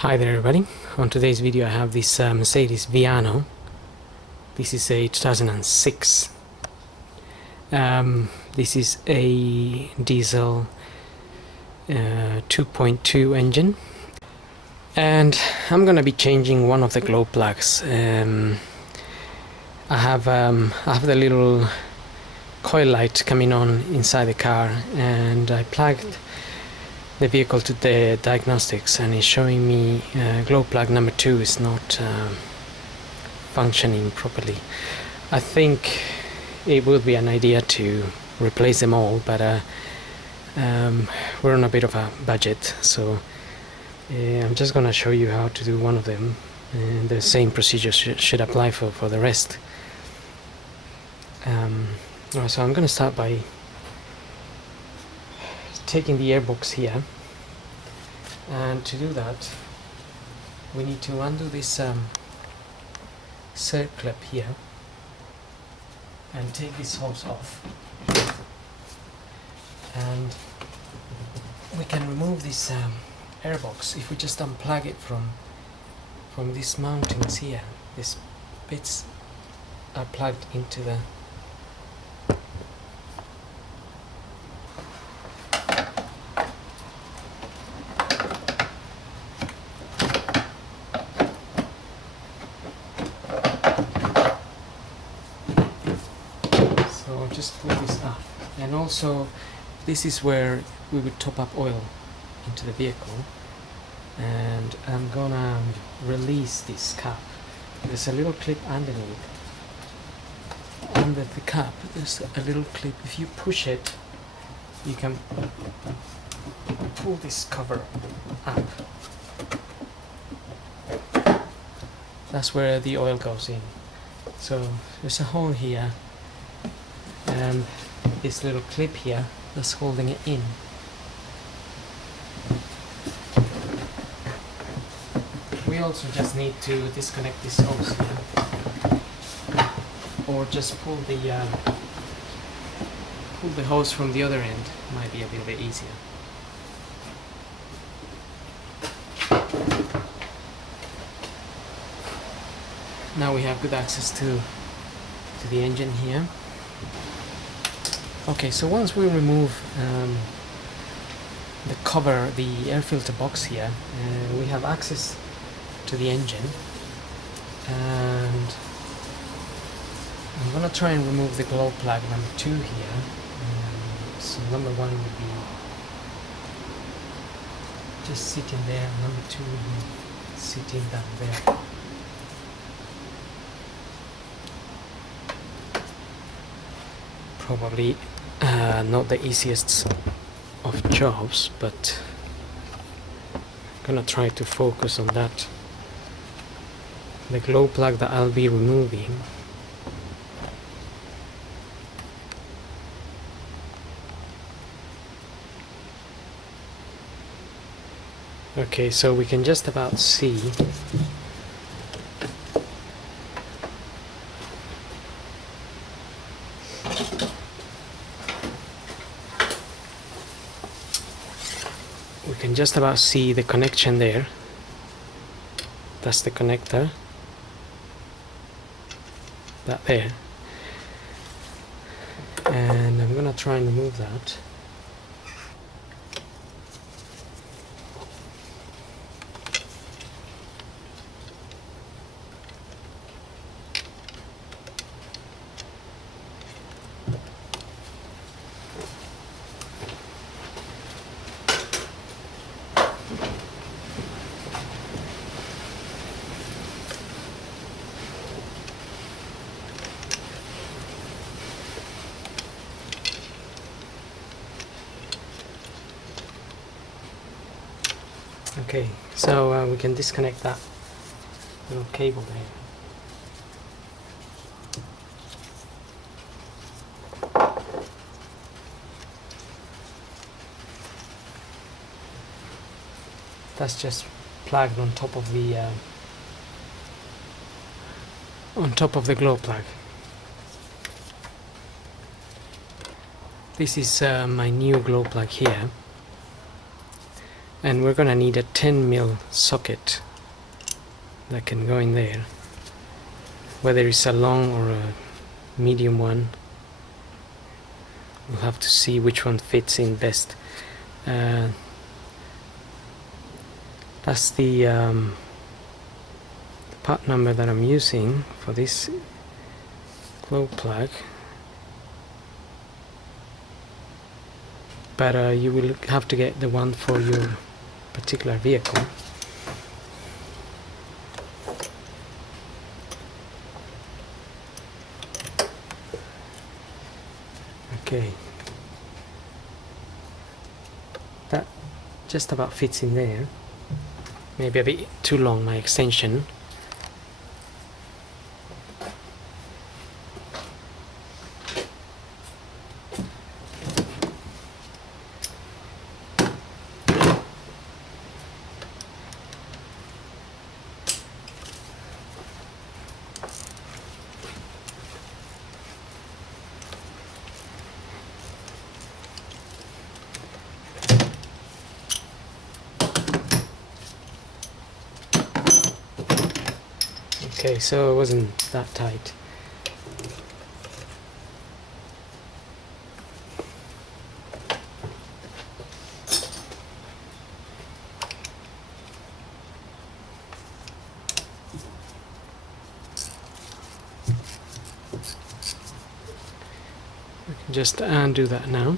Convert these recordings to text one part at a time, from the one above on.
Hi there everybody. On today's video I have this Mercedes Viano. This is a 2006. This is a diesel 2.2 engine, and I'm gonna be changing one of the glow plugs. I have the little coil light coming on inside the car, and I plugged the vehicle to the diagnostics, and it's showing me glow plug number 2 is not functioning properly. I think it would be an idea to replace them all, but we're on a bit of a budget, so I'm just gonna show you how to do one of them, and the same procedure should apply for the rest. So I'm gonna start by taking the airbox here, and to do that we need to undo this circlip here and take this hose off, and we can remove this airbox if we just unplug it from these mountings here. These bits are plugged into the just pull this up. And also this is where we would top up oil into the vehicle, and I'm gonna release this cap. There's a little clip underneath. Under the cap there's a little clip. If you push it, you can pull this cover up. That's where the oil goes in. So there's a hole here, and this little clip here that's holding it in. We also just need to disconnect this hose here, or just pull the hose from the other end. Might be a little bit easier. Now we have good access to the engine here. Okay, so once we remove the cover, the air filter box here, we have access to the engine, and I'm gonna try and remove the glow plug number 2 here. So number 1 would be just sitting there, number 2 would be sitting down there. Probably not the easiest of jobs, but I'm gonna try to focus on that. The glow plug that I'll be removing okay, so we can just about see the connection there. That's the connector, that there, and I'm gonna try and remove that. Okay, so we can disconnect that little cable there. That's just plugged on top of the glow plug. This is my new glow plug here. and we're gonna need a 10mm socket that can go in there, whether it's a long or a medium one. We'll have to see which one fits in best. That's the part number that I'm using for this glow plug, but you will have to get the one for your particular vehicle. Okay, that just about fits in there. Maybe a bit too long, my extension. Okay, so it wasn't that tight. We can just undo that now.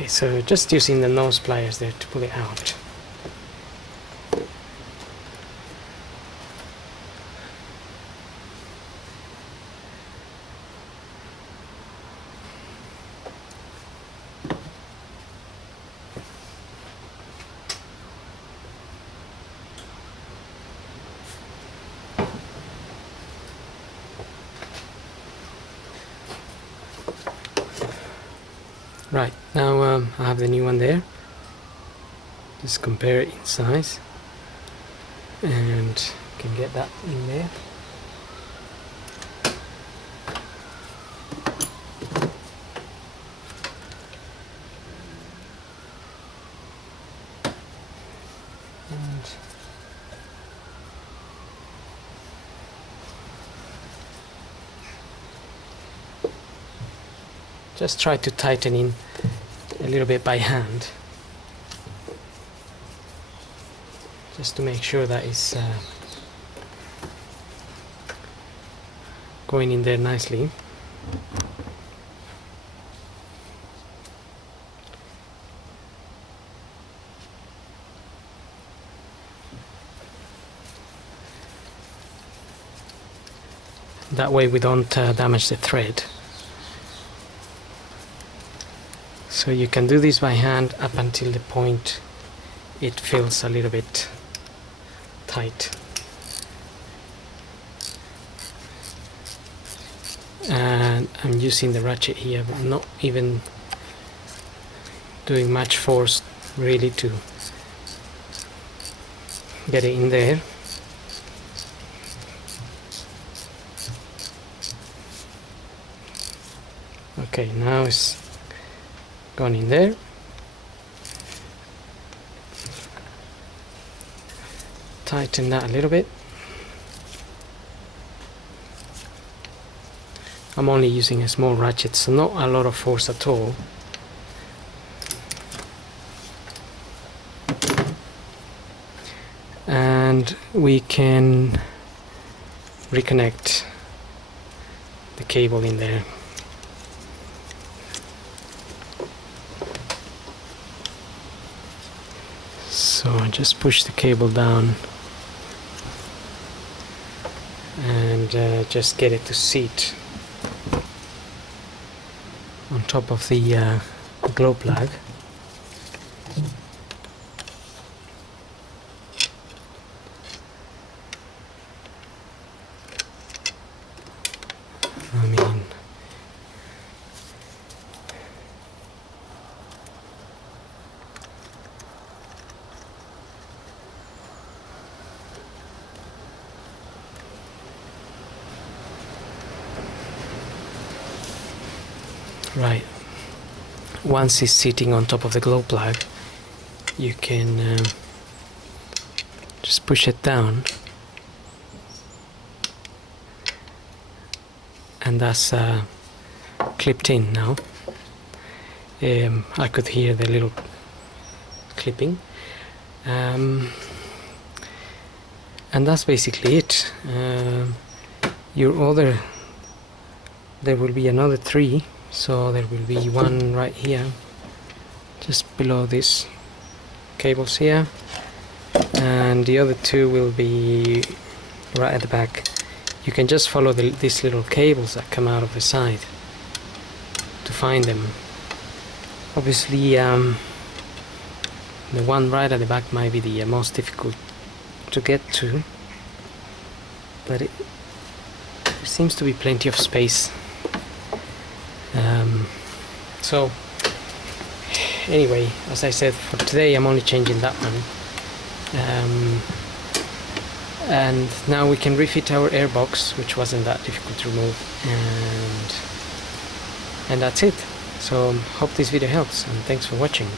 Okay, so just using the nose pliers there to pull it out. Right, now I have the new one there. Just compare it in size and can get that in there. And just try to tighten in a little bit by hand, just to make sure that it's going in there nicely. That way we don't damage the thread. So you can do this by hand up until the point it feels a little bit tight. And I'm using the ratchet here, but not even doing much force really to get it in there. Okay, now it's gone in there. tighten that a little bit. I'm only using a small ratchet, so not a lot of force at all. And we can reconnect the cable in there. So just push the cable down and just get it to seat on top of the glow plug. I mean, right, once it's sitting on top of the glow plug, you can just push it down, and that's clipped in now. I could hear the little clipping, and that's basically it. Your other, there will be another 3, so there will be one right here just below these cables here, and the other 2 will be right at the back. You can just follow these little cables that come out of the side to find them. Obviously the one right at the back might be the most difficult to get to, but there seems to be plenty of space. So anyway, as I said, for today I'm only changing that one, and now we can refit our airbox, which wasn't that difficult to remove, and that's it. So hope this video helps, and thanks for watching.